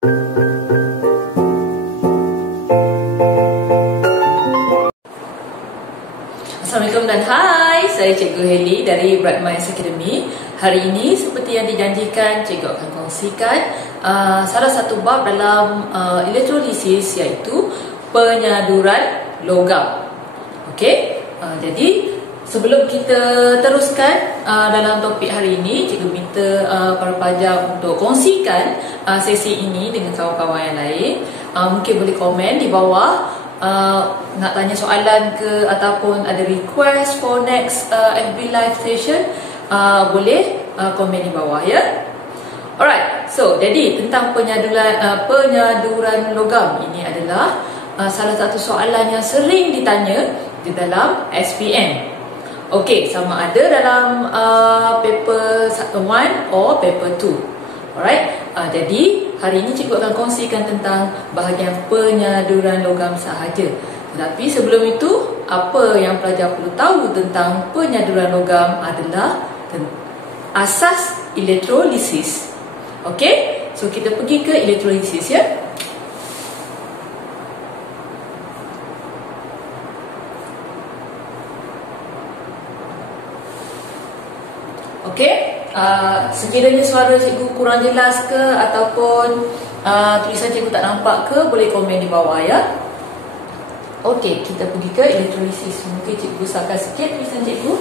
Assalamualaikum dan hai, saya Cikgu Heli dari Bright Minds Academy. Hari ini seperti yang dijanjikan, Cikgu akan kongsikan salah satu bab dalam elektrolisis, iaitu penyaduran logam. Okey, jadi sebelum kita teruskan dalam topik hari ini, Cikgu minta para pelajar untuk kongsikan sesi ini dengan kawan-kawan yang lain. Mungkin boleh komen di bawah. Nak tanya soalan ke ataupun ada request for next FB live session, boleh komen di bawah ya. Alright, so jadi tentang penyaduran logam ini adalah salah satu soalan yang sering ditanya di dalam SPM. Okey, sama ada dalam paper 1 or paper 2. Alright, jadi hari ini cikgu akan kongsikan tentang bahagian penyaduran logam sahaja. Tetapi sebelum itu, apa yang pelajar perlu tahu tentang penyaduran logam adalah asas elektrolisis. Okey, so kita pergi ke elektrolisis ya. Okey, sekiranya suara cikgu kurang jelas ke ataupun tulisan cikgu tak nampak ke, boleh komen di bawah ya. Okey, kita pergi ke elektrolisis. Mungkin cikgu besarkan sikit tulisan cikgu.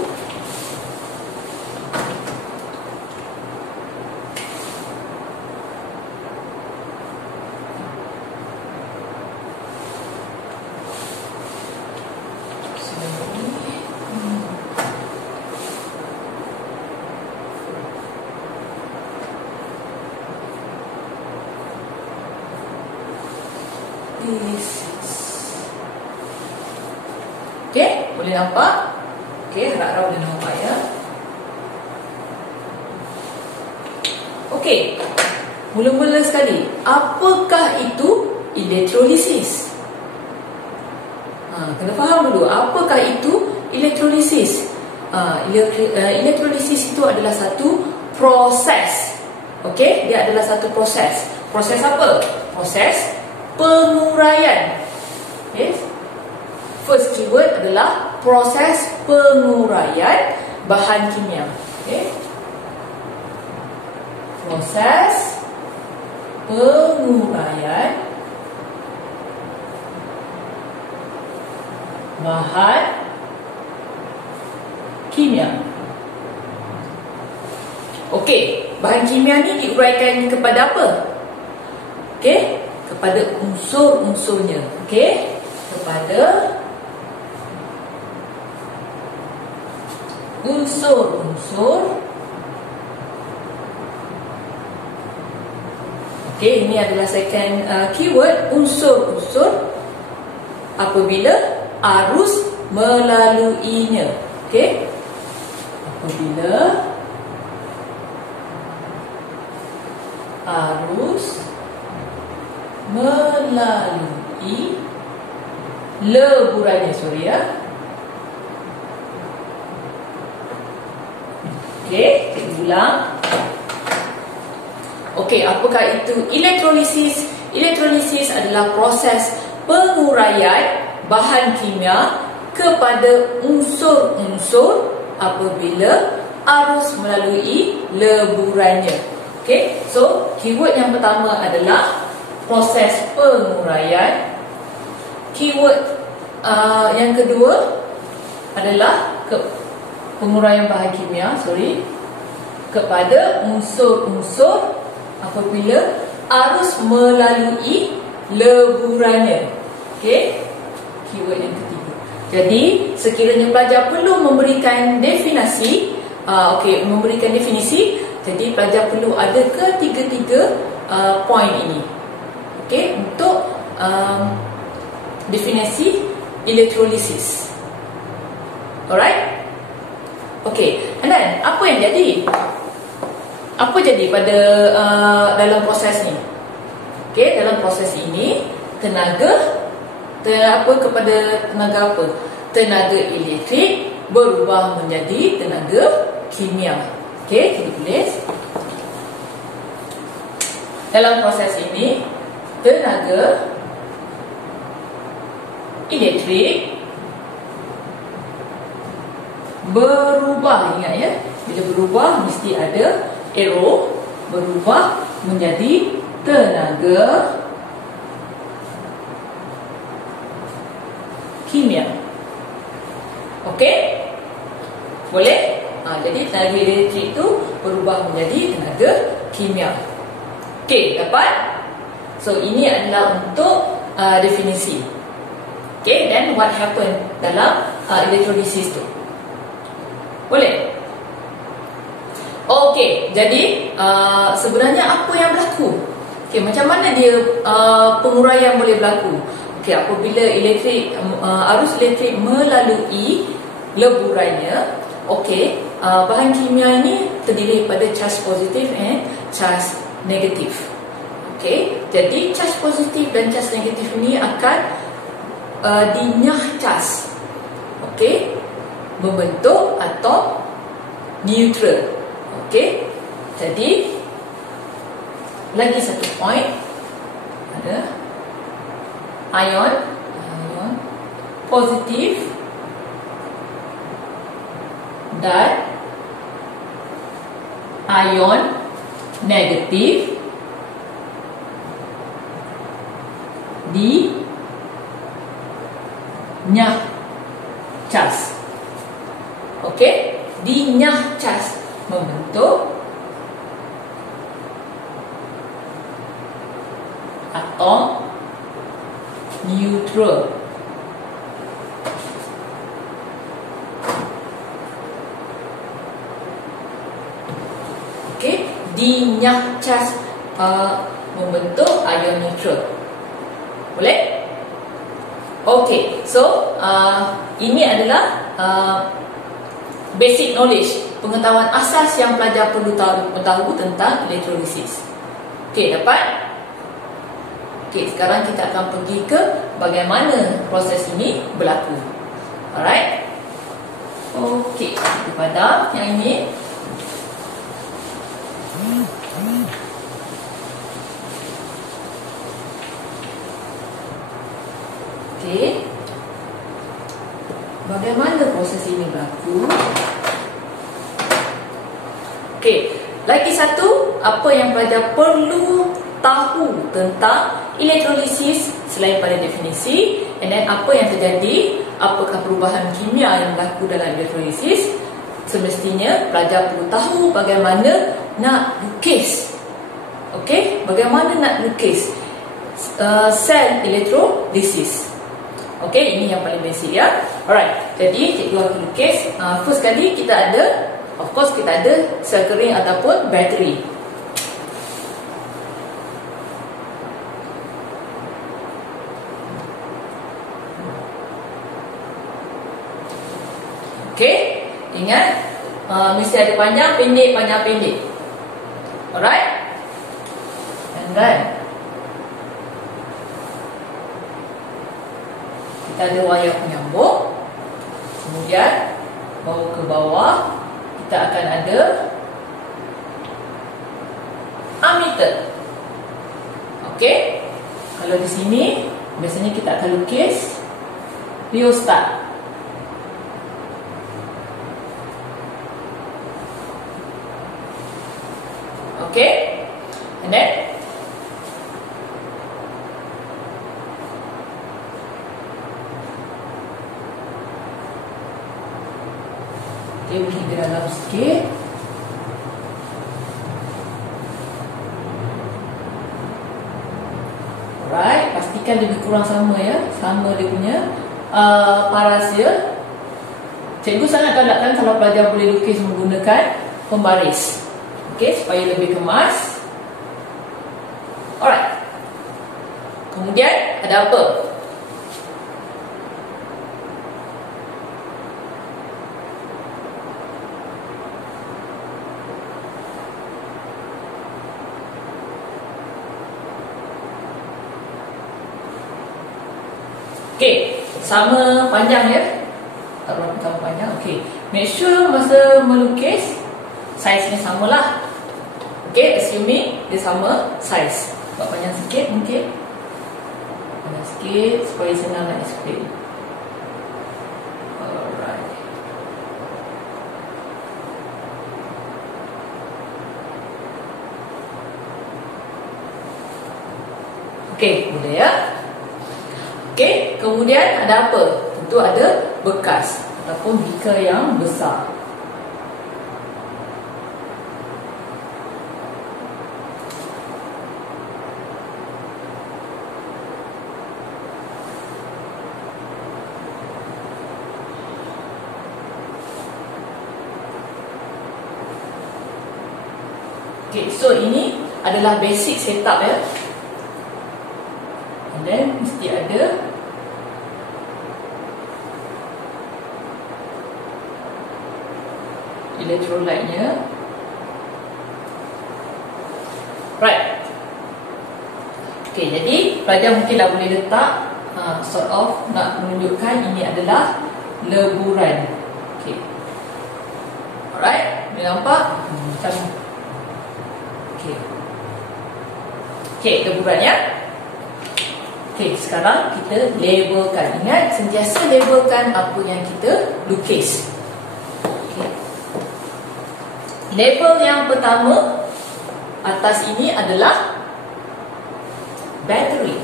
Okey, boleh nampak? Okey, harap-harap boleh nampak ya. Okey, mula-mula sekali, apakah itu elektrolisis? Kena faham dulu, apakah itu elektrolisis? Elektrolisis itu adalah satu proses. Okey, dia adalah satu proses. Proses apa? Proses penguraian. Okay. First keyword adalah proses penguraian bahan kimia. Okay. Proses penguraian bahan kimia. Okey, bahan kimia ni diuraikan kepada apa? Okey, kepada unsur-unsurnya. Okey, kepada unsur-unsur. Okey, ini adalah second keyword, unsur-unsur apabila arus melaluinya. Okey, apabila arus melalui leburannya, sorry ya. Okey, kita ulang. Okey, apakah itu elektrolisis? Elektrolisis adalah proses penguraian bahan kimia kepada unsur-unsur apabila arus melalui leburannya. Okey, so keyword yang pertama adalah proses penguraian. Keyword yang kedua adalah penguraian bahan kimia, kepada unsur-unsur apabila arus melalui leburannya. Okey, keyword yang ketiga. Jadi sekiranya pelajar perlu memberikan definisi, memberikan definisi, jadi pelajar perlu ada ketiga-tiga poin ini. Okey, untuk definisi elektrolisis. Alright? Okey, and then apa yang jadi? Apa jadi pada dalam proses ni? Okey, dalam proses ini tenaga kepada tenaga apa? Tenaga elektrik berubah menjadi tenaga kimia. Okey, kita tulis. dalam proses ini tenaga elektrik berubah. Ingat ya, bila berubah mesti ada arrow, berubah menjadi tenaga kimia. Okey? Boleh? Jadi tenaga elektrik itu berubah menjadi tenaga kimia. Okey, dapat? So ini adalah untuk definisi. Okey, then what happen dalam electrolysis tu? Boleh? Okey, jadi sebenarnya apa yang berlaku? Okey, macam mana dia penguraian boleh berlaku? Okey, apabila arus elektrik melalui leburannya, okey, bahan kimia ini terdiri daripada charge positif and charge negatif. Okey, jadi charge positif dan charge negatif ini akan dinyah charge. Okey, membentuk atom neutral. Okey, jadi lagi satu point, ada ion positif dan ion negatif dinyah charge. Okey, dinyah charge membentuk atom neutral. Okey, dinyah charge membentuk ion neutral. Boleh? Okey, so ini adalah basic knowledge, pengetahuan asas yang pelajar perlu tahu tentang elektrolisis. Okey, dapat? Okey, sekarang kita akan pergi ke bagaimana proses ini berlaku. Alright? Okey, kita padam yang ini. Okey, bagaimana proses ini berlaku? Okey, lagi satu, apa yang pelajar perlu tahu tentang elektrolisis selain pada definisi, and then apa yang terjadi, apakah perubahan kimia yang berlaku dalam elektrolisis. Semestinya pelajar perlu tahu bagaimana nak lukis. Okey, bagaimana nak lukis sel elektrolisis. Okey, ini yang paling basic ya. Alright, jadi cikgu akan lukis. First kali kita ada, of course kita ada sel kering ataupun bateri. Okey, ingat mesti ada panjang pendek, panjang pendek. Alright, and then kita ada wayar penyambung. Kemudian bawa ke bawah kita akan ada ammeter. Okey, kalau di sini biasanya kita akan lukis rheostat. Okay, and then dia pergi ke dalam sikit. Alright, pastikan lebih kurang sama ya, sama dia punya paras dia. Cikgu sangat galakkan kalau pelajar boleh lukis menggunakan pembaris. Okey, supaya lebih kemas. Alright. Kemudian ada apa? Okey, sama panjang ya. Taruh sama panjang. Okey. Make sure masa melukis saiznya samalah. Okay, assuming dia sama size. Buat panjang sikit mungkin. Panjang sikit supaya senang nak explain. Alright. Okay, boleh ya. Okay, kemudian ada apa? Tentu ada bekas ataupun beaker yang besar. Okay, so ini adalah basic setup ya. And then mesti ada electrolyte-nya. Right. Okay, jadi pelajar mungkinlah boleh letak sort of nak menunjukkan ini adalah leburan. Okay. Alright, boleh nampak? Macam okay. Okay, leburan ya. Okay, sekarang kita labelkan. Ingat, sentiasa labelkan apa yang kita lukis. Okay. Label yang pertama atas ini adalah battery.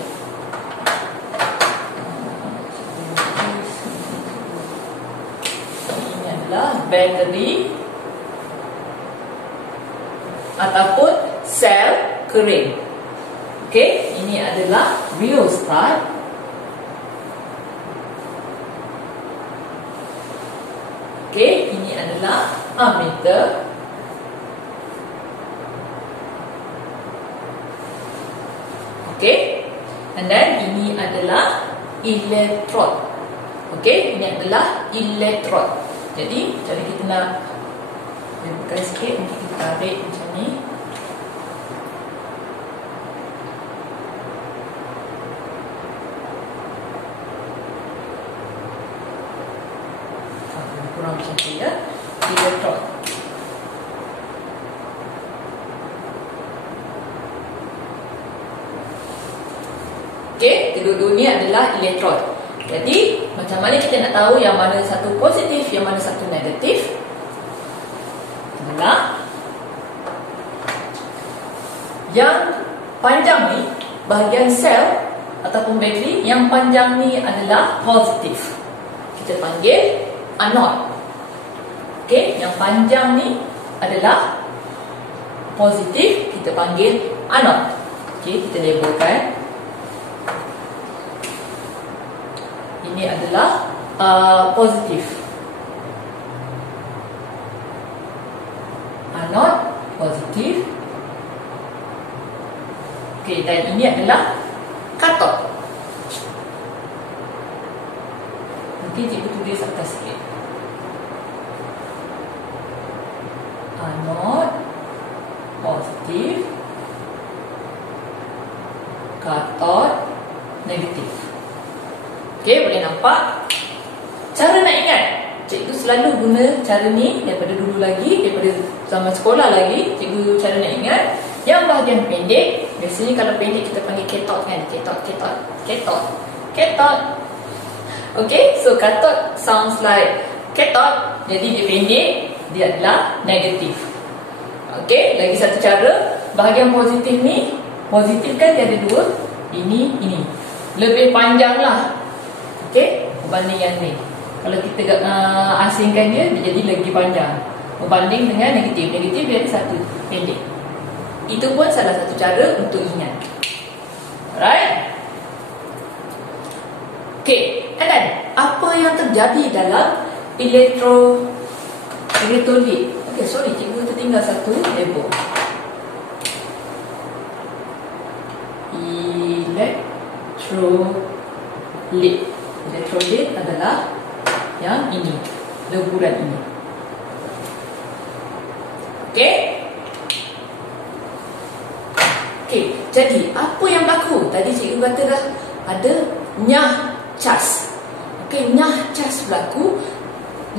Ini adalah battery ataupun sel kering. Okay, ini adalah rheostat. Okay, ini adalah ammeter. Okay, and then ini adalah electrode. Okay, ini adalah electrode. Jadi, cara kita nak buka sikit, mungkin kita tarik macam ni. Kurang macam tu ya. Electrode. Okay, kedua-dua ni adalah electrode. Jadi, macam mana kita nak tahu yang mana satu positif, yang mana satu negatif? Adalah yang panjang ni, bahagian sel ataupun bateri, yang panjang ni adalah positif. Kita panggil anode. Okay, yang panjang ni adalah positif, kita panggil anode. Okay, kita labelkan. Ini adalah positif. Anode positif. Okay, dan ini adalah kathode. Mungkin cikgu tulis atas sikit. Anode positif, kathode negatif. Okay, boleh nampak? Cara nak ingat, cikgu selalu guna cara ni daripada dulu lagi, daripada zaman sekolah lagi. Cikgu cara nak ingat yang bahagian pendek. Biasanya kalau pendek kita panggil cathode kan. Cathode. Okay, so cathode sounds like cathode. Jadi dia pendek, dia adalah negatif. Okay, lagi satu cara. Bahagian positif ni, positif kan dia ada dua. Ini lebih panjang lah. Okay, berbanding yang ni. Kalau kita asingkan dia jadi lagi panjang berbanding dengan negatif. Negatif dia ada satu, pendek. Itu pun salah satu cara untuk ingat. Alright. Okay, and then apa yang terjadi dalam elektrolit? Okay, sorry, cikgu tertinggal satu label. Elektrolit. Elektrolit adalah yang ini, leburan ini. Okay? Okay, jadi apa yang berlaku? Tadi cikgu kata dah ada nyah cas. Okay, nyah cas berlaku.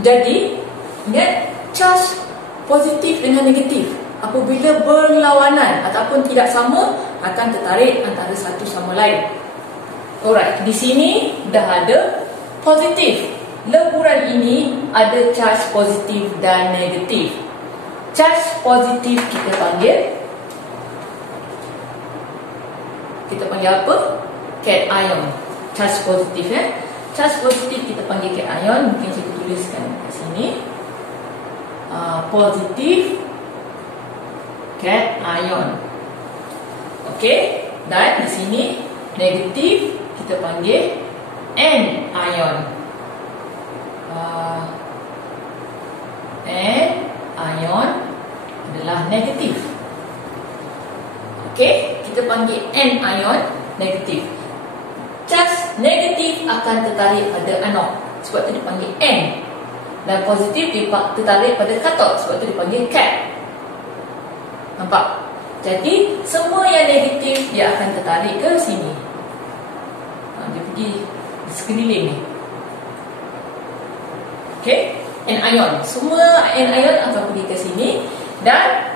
Jadi, ingat charge positif dengan negatif. apabila berlawanan ataupun tidak sama akan tertarik antara satu sama lain. Alright, di sini dah ada positif. Lemburan ini ada charge positif dan negatif. Charge positif kita panggil apa? Cation ion. Charge positif Charge positif kita panggil cation ion. Mungkin saya tuliskan kat sini. Positif cation ion. Okey, dan di sini negatif kita panggil anion. Anion adalah negatif. Okey, kita panggil anion negatif. Charge negatif akan tertarik pada anod, sebab tu dipanggil N. Dan positif tertarik pada katot, sebab tu dipanggil cat. Nampak? Jadi semua yang negatif dia akan tertarik ke sini. Dia pergi di sekeliling ni. Okey, anion. Semua anion akan pergi ke sini dan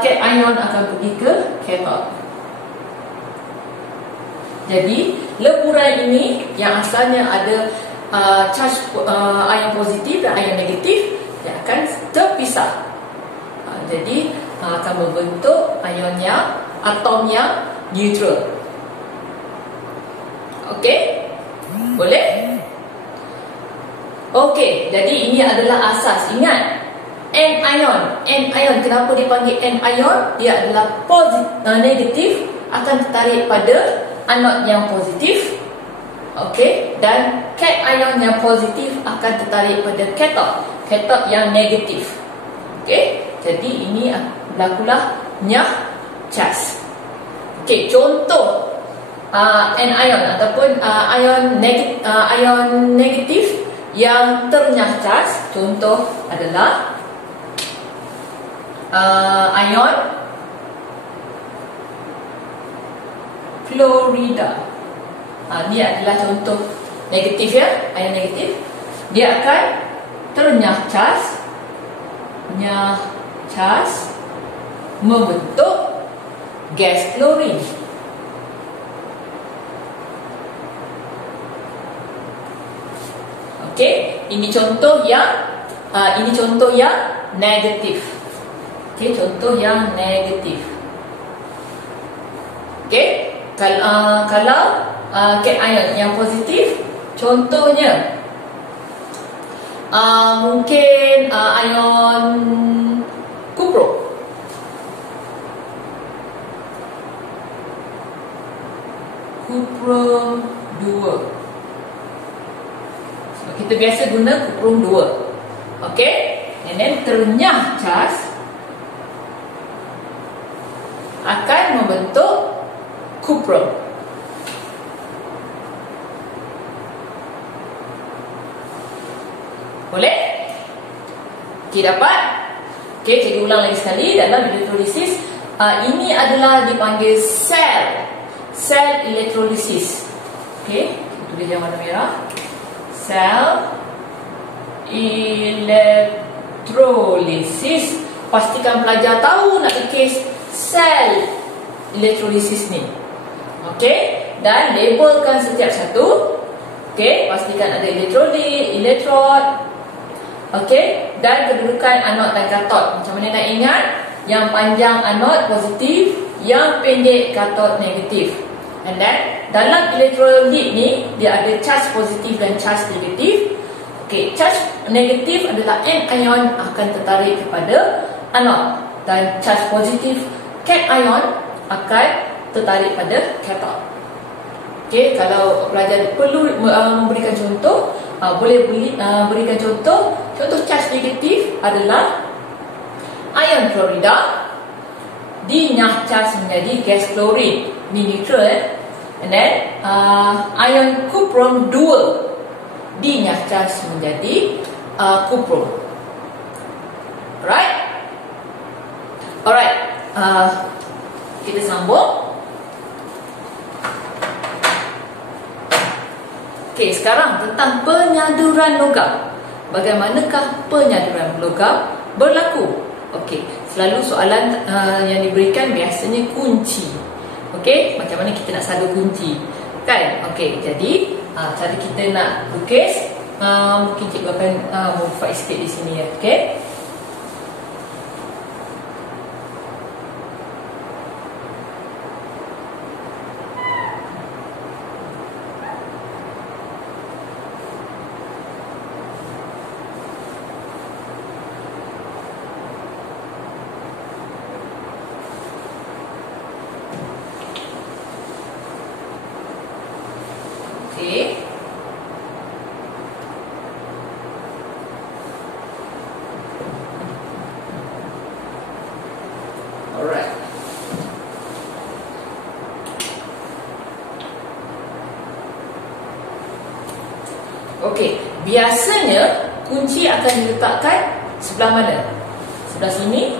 cation akan pergi ke katot. Jadi lemburan ini yang asalnya ada charge ion positif dan ion negatif, dia akan terpisah. Jadi akan membentuk atom yang neutral. Okey? Boleh? Okey, jadi ini adalah asas. Ingat, anion kenapa dipanggil anion? Dia adalah negatif, akan tertarik pada anod yang positif. Okey, dan cation yang positif akan tertarik pada katot yang negatif. Okey, jadi ini berlakulah charge. Okey, contoh anion ataupun ion negatif yang ternyah charge, contoh adalah ion Florida. Ini adalah contoh negatif ion negatif. Dia akan ternyah charge membentuk gas klorin. Okey, ini contoh yang negatif. Okey, contoh yang negatif. Okey, kalau cation yang positif, contohnya mungkin ion kupro. Kuprum 2. So, kita biasa guna kuprum 2. Okey, and then ternyah charge akan membentuk kuprum. Boleh? Okey, dapat? Okey, cikgu ulang lagi sekali. Dalam elektrolisis, ini adalah dipanggil sel elektrolisis. Okey, tulis yang warna merah. Sel elektrolisis. Pastikan pelajar tahu nak tukis sel elektrolisis ni. Okey, dan labelkan setiap satu. Okey, pastikan ada elektrolit, elektrod. Okey, dan kedudukan anod dan katot. Macam mana nak ingat? Yang panjang anod positif, yang pendek katot negatif. And then dalam elektrolit ni dia ada charge positif dan charge negatif. Okey, charge negatif adalah anion akan tertarik kepada anod, dan charge positif cation akan tertarik pada katot. Okey, kalau pelajar perlu memberikan contoh, boleh berikan contoh. Contoh charge negatif adalah ion Florida dinyah charge menjadi gas klorin, ni neutral. And then ion kuprum 2 dinyah charge menjadi kuprum. Alright, kita sambung. Okey, sekarang tentang penyaduran logam. Bagaimanakah penyaduran logam berlaku? Okey, selalu soalan yang diberikan biasanya kunci. Okey, macam mana kita nak salur kunci, kan? Okey, jadi cara kita nak lukis, mungkin cikgu akan modify sikit di sini ya. Okey. Okey. Alright. Okey, biasanya kunci akan diletakkan sebelah mana? Sebelah sini,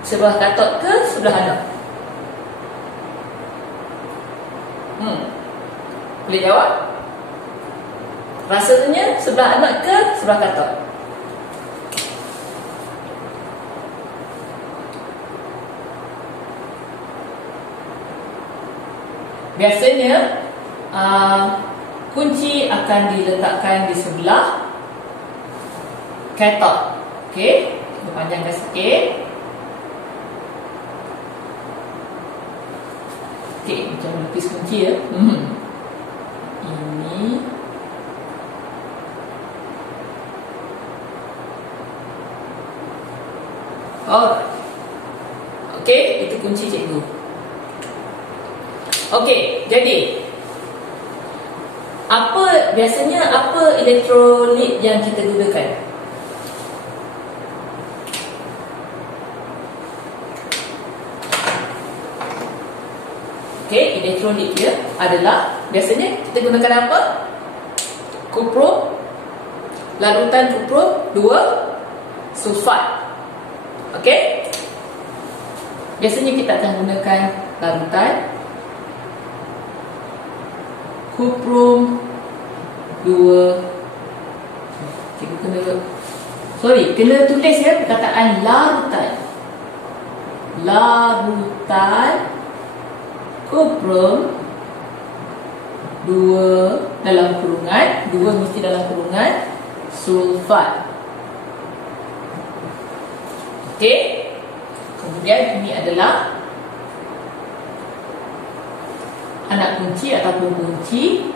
sebelah katot ke sebelah mana? Boleh jawab? Rasanya sebelah anak ke sebelah katot? Biasanya kunci akan diletakkan di sebelah katot. Okey, kita panjangkan sikit. Okey, macam melukis kunci ya. Ini okey, itu kunci cikgu. Okey, jadi biasanya apa elektrolit yang kita gunakan? Okey, elektrolit dia adalah biasanya kita gunakan apa? Kuprum, larutan kuprum 2 sulfat. Okey? Biasanya kita akan gunakan larutan kuprum 2. Cikgu kena tulis ya perkataan larutan. Larutan kuprum 2 dalam kurungan, 2 mesti dalam kurungan sulfat. Okey. Kemudian ini adalah anak kunci ataupun kunci.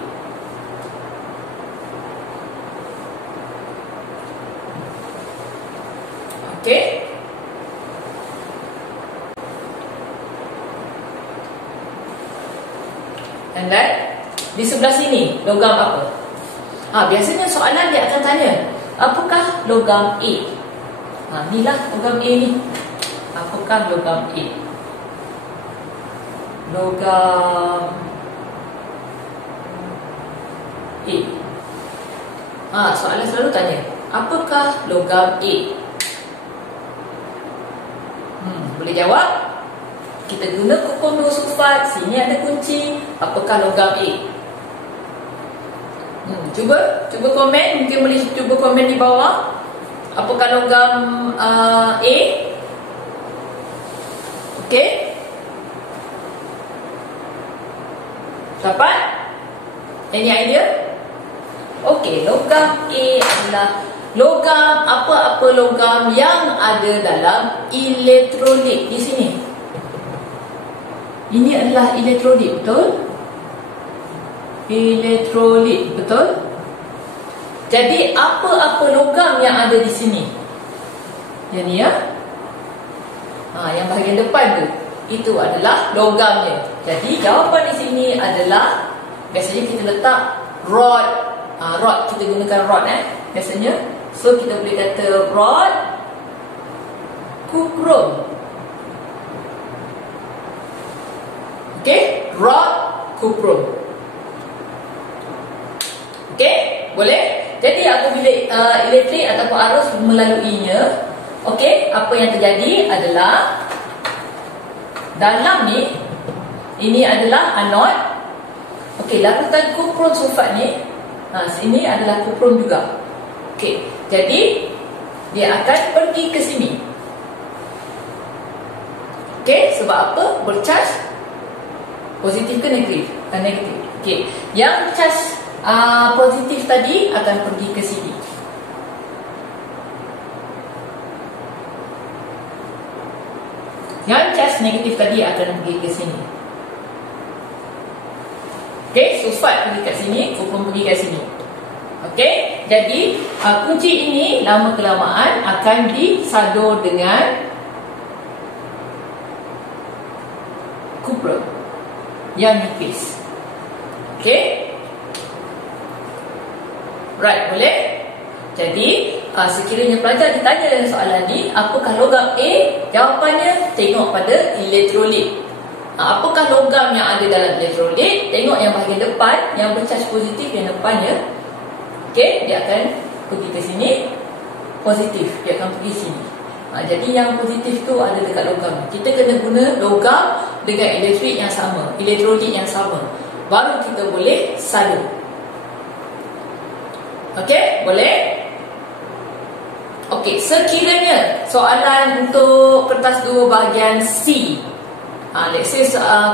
Okey. And then di sebelah sini logam apa? Biasanya soalan dia akan tanya, apakah logam A? Inilah logam A ni. Apakah logam A? Logam A. Soalan selalu tanya, apakah logam A? Boleh jawab? Kita guna kuprum 2 sulfat. Sini ada kunci. Apakah logam A? Cuba komen. Mungkin boleh cuba komen di bawah. Apakah logam A? Okey. Dapat? Any idea? Okey, logam A adalah logam, apa-apa logam yang ada dalam elektrolit di sini. Ini adalah elektrolit, betul? Elektrolit, betul? Jadi apa-apa logam yang ada di sini? Yang ni ya. Yang bahagian depan tu, itu adalah logamnya. Jadi jawapan di sini adalah, biasanya kita letak rod. Rod, kita gunakan rod biasanya. So kita boleh kata rod kuprum. Okey, rod kuprum. Okey, boleh? Jadi apabila elektrik ataupun arus melaluinya, okey, apa yang terjadi adalah dalam ni, ini adalah anod. Okey, larutan kuprum sulfat ni, sini adalah kuprum juga. Okey, jadi dia akan pergi ke sini. Okey, sebab apa? Bercas positif ke negatif? Negatif. Okey, yang cas positif tadi akan pergi ke sini. Yang cas negatif tadi akan pergi ke sini. Okey, sulfat pergi kat sini, kuprum pergi kat sini. Okey, jadi kunci ini lama kelamaan akan disadur dengan kuprum yang nipis. Okey, right, boleh? Jadi sekiranya pelajar ditanya dalam soalan ni, apakah logam A? Jawapannya tengok pada elektrolit. Apakah logam yang ada dalam elektrolit? Tengok yang bahagian depan, yang bercas positif yang depannya. Okey, dia akan pergi ke sini, positif, dia akan pergi sini. Jadi yang positif tu ada dekat logam. Kita kena guna logam dengan elektrik yang sama, elektrolit yang sama, baru kita boleh sadur. Okey, boleh? Okey, sekiranya soalan untuk kertas 2 bahagian C, let's say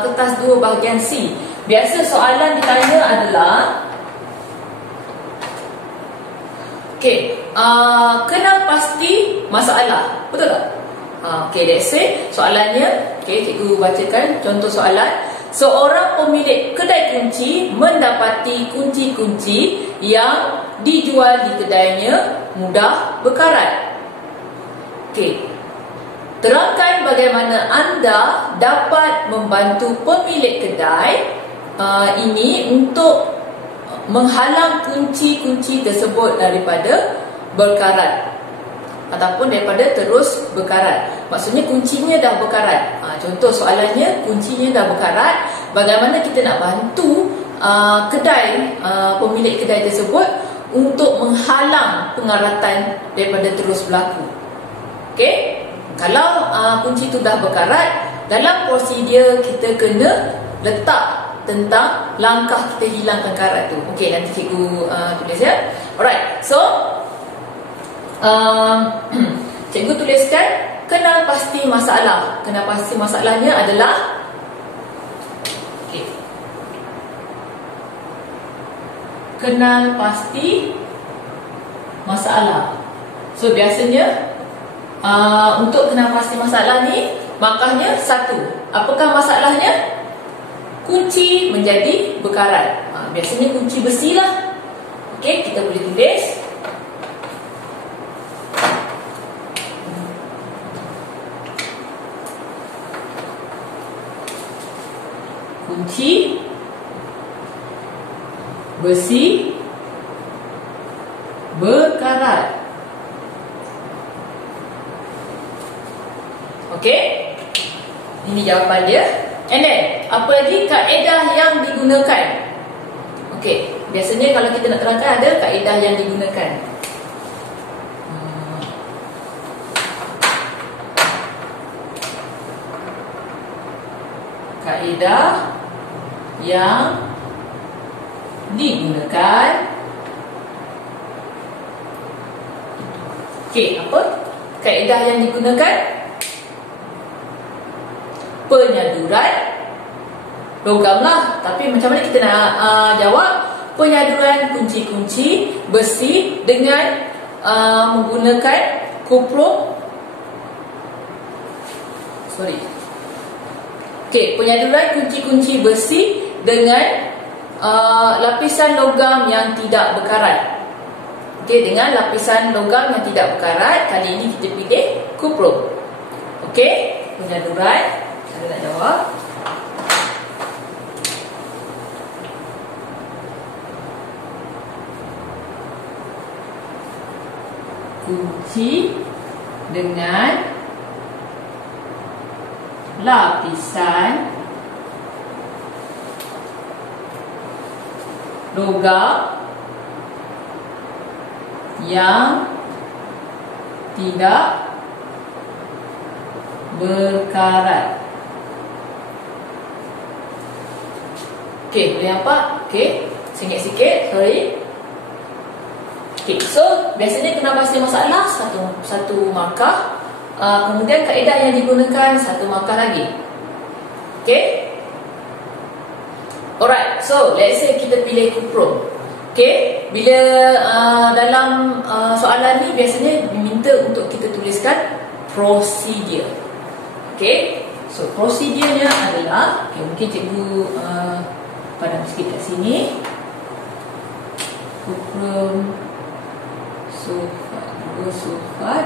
kertas 2 bahagian C, biasa soalan ditanya adalah okey, kenal pasti masalah, betul tak? Okey, let's say soalannya, okey, cikgu bacakan contoh soalan. Seorang pemilik kedai kunci mendapati kunci-kunci yang dijual di kedainya mudah berkarat. Okey, terangkan bagaimana anda dapat membantu pemilik kedai ini untuk menghalang kunci-kunci tersebut daripada berkarat ataupun daripada terus berkarat. Maksudnya kuncinya dah berkarat. Contoh soalannya, kuncinya dah berkarat. Bagaimana kita nak bantu pemilik kedai tersebut untuk menghalang pengaratan daripada terus berlaku. Okey, kalau kunci tu dah berkarat, dalam prosedur kita kena letak tentang langkah kita hilangkan karat tu. Okey, nanti cikgu tulis ya. Alright, so cikgu tuliskan kenal pasti masalah. Kenal pasti masalahnya adalah kenal pasti masalah. So biasanya untuk kenal pasti masalah ni, maknanya satu, apakah masalahnya? Kunci menjadi berkarat. Biasanya kunci besi lah. Okey, kita boleh tulis kunci besi berkarat. Okey, ini jawapan dia. And then, apa lagi kaedah yang digunakan? Okey, biasanya kalau kita nak terangkan ada kaedah yang digunakan. Kaedah yang digunakan. Okey, apa kaedah yang digunakan? Penyaduran logam lah. Tapi macam mana kita nak jawab? Penyaduran kunci-kunci besi dengan menggunakan kuprum. Okey, penyaduran kunci-kunci besi dengan lapisan logam yang tidak berkarat. Okey, dengan lapisan logam yang tidak berkarat, kali ini kita pilih kuprum. Okey, penyaduran. Ada nak jawab? Kunci dengan lapisan logam yang tidak berkarat. Okey, boleh apa? Okey, sengit sikit, sorry. Okey, so biasanya kena pasti masalah satu markah. Kemudian kaedah yang digunakan satu markah lagi. Okay. Alright, so let's say kita pilih kuprum. Okay, bila dalam soalan ni biasanya diminta untuk kita tuliskan procedure. Okay, so procedure-nya adalah, okay, mungkin cikgu padam sikit kat sini. Kuprum sulfat.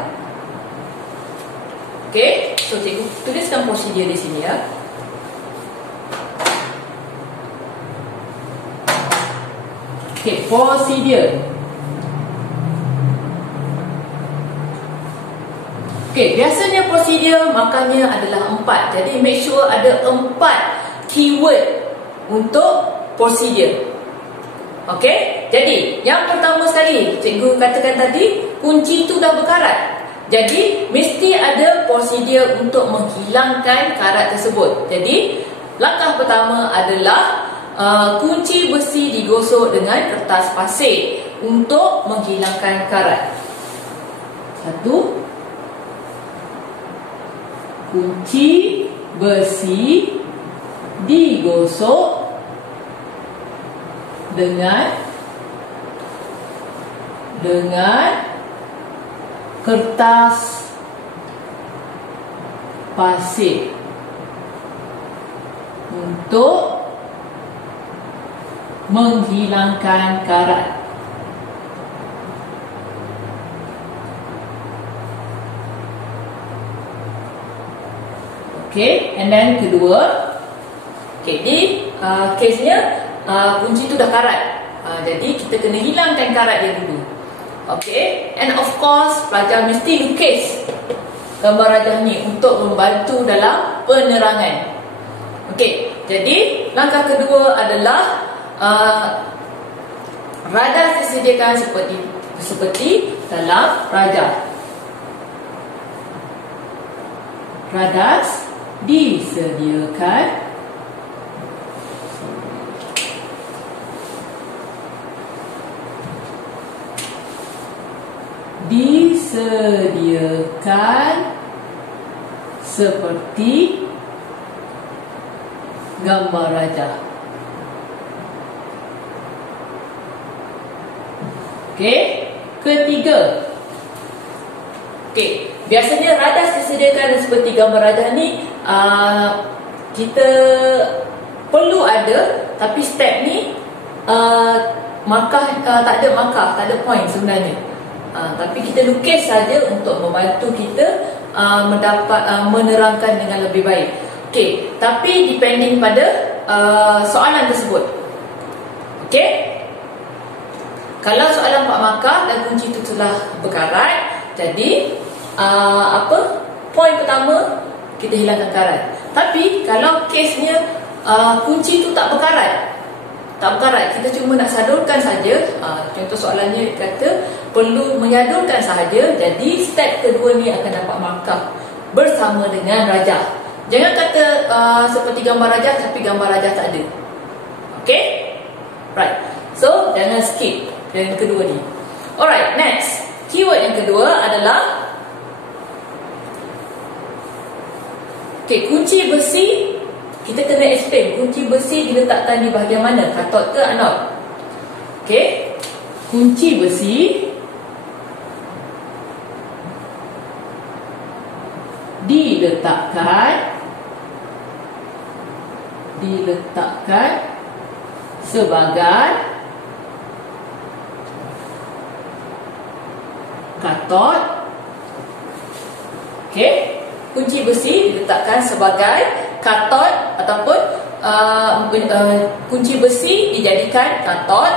Okay, so cikgu tuliskan procedure di sini ya. Okay, procedure. Okay, biasanya procedure markahnya adalah 4. Jadi make sure ada 4 keyword untuk procedure. Okay, jadi yang pertama sekali cikgu katakan tadi, kunci itu dah berkarat. Jadi mesti ada procedure untuk menghilangkan karat tersebut. Jadi langkah pertama adalah kunci besi digosok dengan kertas pasir untuk menghilangkan karat. 1. Kunci besi digosok dengan kertas pasir untuk menghilangkan karat. Okay, and then kedua, okay, di case-nya kunci tu dah karat. Jadi kita kena hilangkan karat dia dulu. Okay, and of course pelajar mesti lukis gambar rajah ni untuk membantu dalam penerangan. Okay, jadi langkah kedua adalah radas disediakan seperti dalam rajah. Radas disediakan seperti gambar rajah. Okey, ketiga. Okey, biasanya radas disediakan seperti gambar rajah ni kita perlu ada, tapi step ni markah tak ada markah, tak ada point sebenarnya. Tapi kita lukis saja untuk membantu kita menerangkan dengan lebih baik. Okey, tapi depending pada soalan tersebut. Okey, kalau soalan 4 markah dan kunci itu telah berkarat, jadi poin pertama kita hilangkan karat. Tapi kalau kesnya kunci itu tak berkarat, kita cuma nak sadurkan saja. Contoh soalannya kata perlu menyadurkan sahaja, jadi step kedua ni akan dapat markah bersama dengan rajah. Jangan kata seperti gambar rajah tapi gambar rajah tak ada. Okay, right, so jangan skip yang kedua ni. Alright, next keyword yang kedua adalah kunci besi. Kita kena explain kunci besi diletakkan di bahagian mana, katot ke anod. Okay, kunci besi diletakkan sebagai katot. Okay, kunci besi diletakkan sebagai katot ataupun kunci besi dijadikan katot.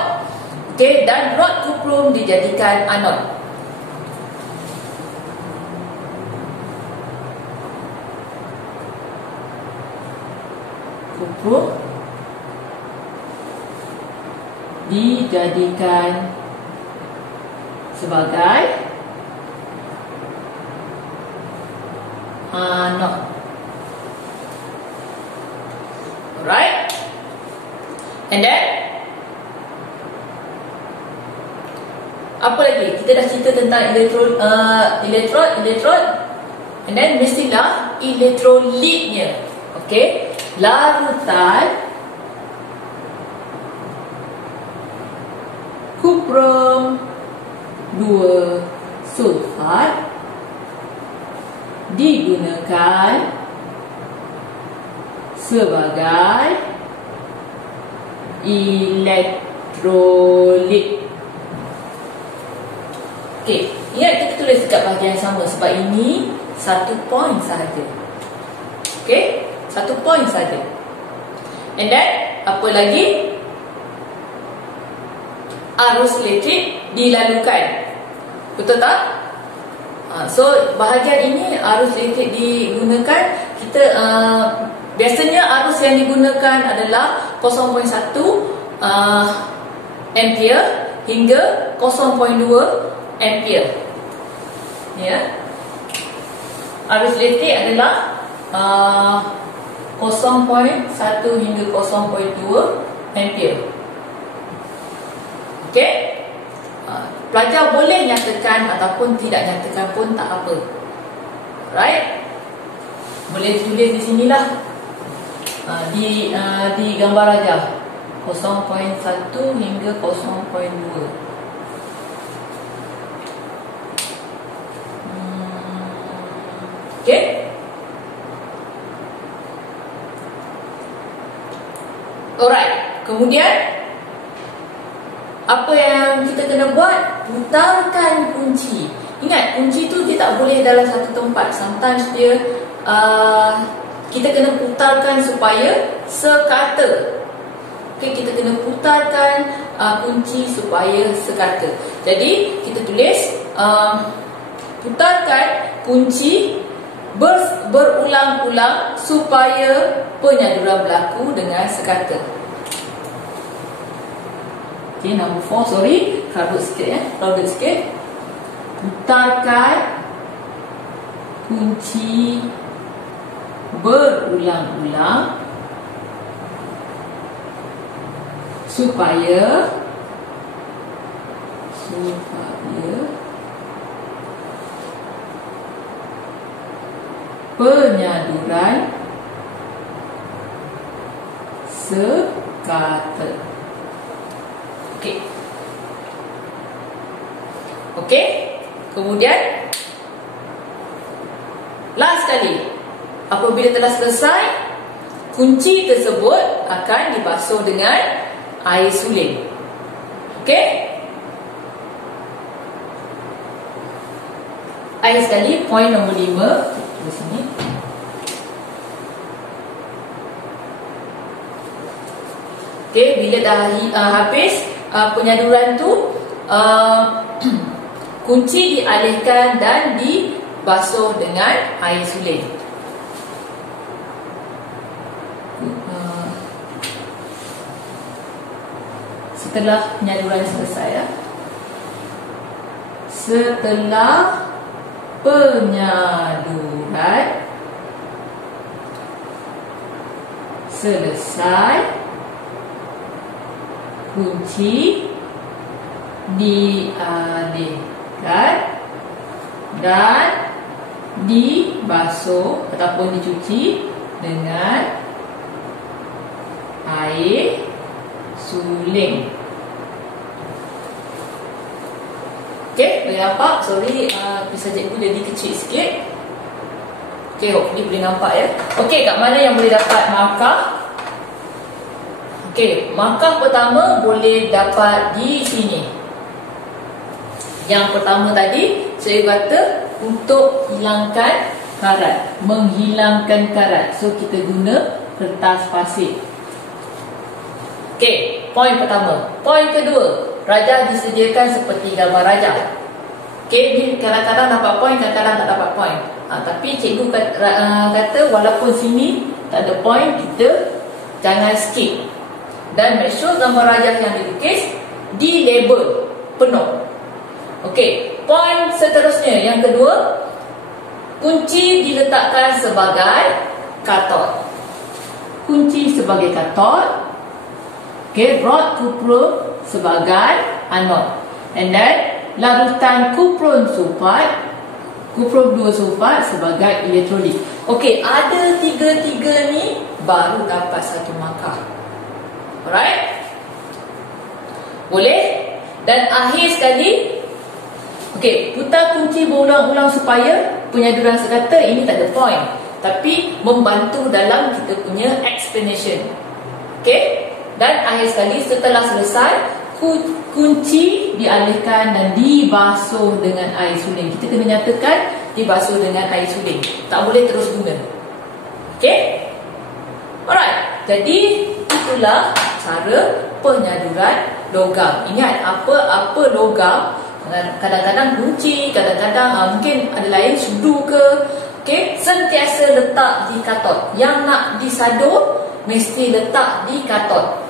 Okay, dan rod kuprum dijadikan anod. Kuprum dijadikan sebagai anod. Alright, and then apa lagi? Kita dah cerita tentang elektrod. And then mestilah elektrolitnya. Okey, larutan kuprum 2 sulfat digunakan sebagai elektrolit. Okey, ingat kita tulis dekat bahagian yang sama sebab ini 1 point sahaja. Okey, 1 point sahaja. And then apa lagi? Arus elektrik dilalukan. Betul tak? So bahagian ini arus elektrik digunakan. Kita biasanya arus yang digunakan adalah 0.1 ampere hingga 0.2 ampere. Ya. Arus elektrik adalah 0.1 hingga 0.2 ampere. Okey? Pelajar boleh nyatakan ataupun tidak nyatakan pun tak apa. Right? Boleh tulis di sinilah. Di gambar aja. 0.1 hingga 0.2. Okey? Alright. Kemudian apa yang kita kena buat? Putarkan kunci. Ingat, kunci tu dia tak boleh dalam satu tempat. Sometimes dia kita kena putarkan supaya sekata. Okay, kita kena putarkan kunci supaya sekata. Jadi kita tulis putarkan kunci berulang-ulang supaya penyaduran berlaku dengan sekata. Okay, number 4, sorry, crowded sikit. Putarkan kunci berulang-ulang supaya penyaduran sekata. Okey. Okey. Kemudian last sekali, apabila telah selesai, kunci tersebut akan dibasuh dengan air suling. Okey? Air sekali, point nombor 5 di sini. Okey, bila dah habis penyaduran tu, kunci dialihkan dan dibasuh dengan air suling. Setelah penyaduran selesai, ya. Setelah penyaduran selesai, kunci dialihkan dan dibasuh ataupun dicuci dengan air suling. Okey, boleh nampak? Sorry, pisau cikgu jadi kecil sikit. Okey, hopefully boleh nampak, ya. Okey, kat mana yang boleh dapat markah? Okey, markah pertama boleh dapat di sini. Yang pertama tadi saya kata untuk hilangkan karat, menghilangkan karat. So kita guna kertas pasir. Okey, poin pertama. Poin kedua, rajah disediakan seperti gambar rajah. Okey, ni kadang-kadang dapat poin, kadang-kadang tak dapat poin. Tapi cikgu kata walaupun sini tak ada poin, kita jangan skip. Dan make sure gambar rajah yang dilukis di label penuh. Okey, poin seterusnya yang kedua, kunci diletakkan sebagai katod. Kunci sebagai katod. Okey, rod kuprum sebagai anod. And then larutan kuprum sulfat kuprum 2 sulfat sebagai elektrolit. Okey, ada tiga-tiga ni baru dapat 1 markah. Alright? Boleh? Dan akhir sekali, okey, putar kunci berulang-ulang supaya penyaduran sekata ini tak ada point, tapi membantu dalam kita punya explanation. Okey? Dan akhir sekali, setelah selesai, kunci dialihkan dan dibasuh dengan air suling. Kita kena nyatakan dibasuh dengan air suling. Tak boleh terus guna. Okey? Alright. Jadi, itulah cara penyaduran logam. Ingat, apa-apa logam, kadang-kadang kunci, kadang-kadang mungkin ada lain sudu ke, okay, sentiasa letak di katot. Yang nak disadur mesti letak di katot.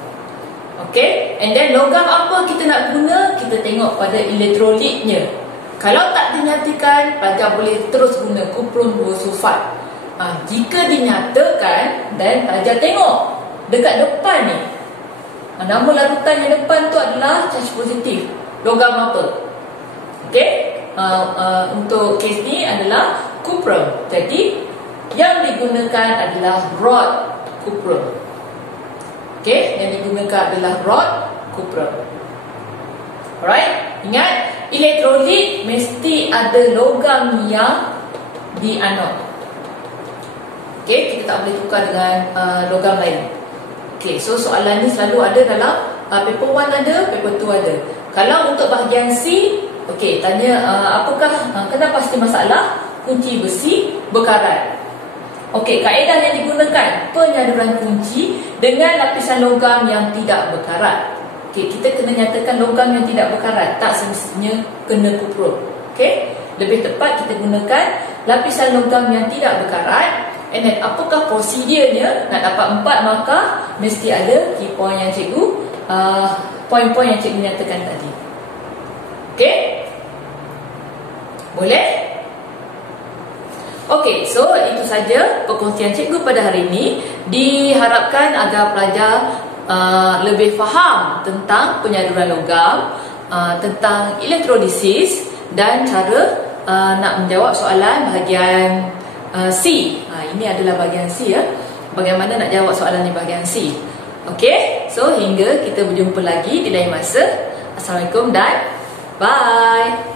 Okay, and then logam apa kita nak guna, kita tengok pada elektrolitnya. Kalau tak dinyatakan, pelajar boleh terus guna kuprum 2 sulfat. Jika dinyatakan, dan pelajar tengok dekat depan ni, nama larutan yang depan tu adalah charge positif. Logam apa? Okey, untuk kes ni adalah kuprum. Jadi yang digunakan adalah rod kuprum. Okey, yang digunakan adalah rod kuprum. Alright, ingat, elektrolit mesti ada logam yang dianod. Okey, kita tak boleh tukar dengan logam lain. Okey, so soalan ni selalu ada dalam paper 1 ada, paper 2 ada. Kalau untuk bahagian C, okey, tanya apakah kenapa pasti masalah kunci besi berkarat. Okey, kaedah yang digunakan penyaduran kunci dengan lapisan logam yang tidak berkarat. Okey, kita kena nyatakan logam yang tidak berkarat, tak semestinya kena kuprum. Okey, lebih tepat kita gunakan lapisan logam yang tidak berkarat. And then apakah prosedurnya nak dapat 4 markah, mesti ada key point yang cikgu poin-poin yang cikgu nyatakan tadi. Okey? Boleh? Okey, so itu saja perkongsian cikgu pada hari ini. Diharapkan agar pelajar lebih faham tentang penyaduran logam, tentang elektrolisis dan cara nak menjawab soalan bahagian C. Ini adalah bahagian C ya. Bagaimana nak jawab soalan di bahagian C. Okey, so hingga kita berjumpa lagi di lain masa. Assalamualaikum dan bye.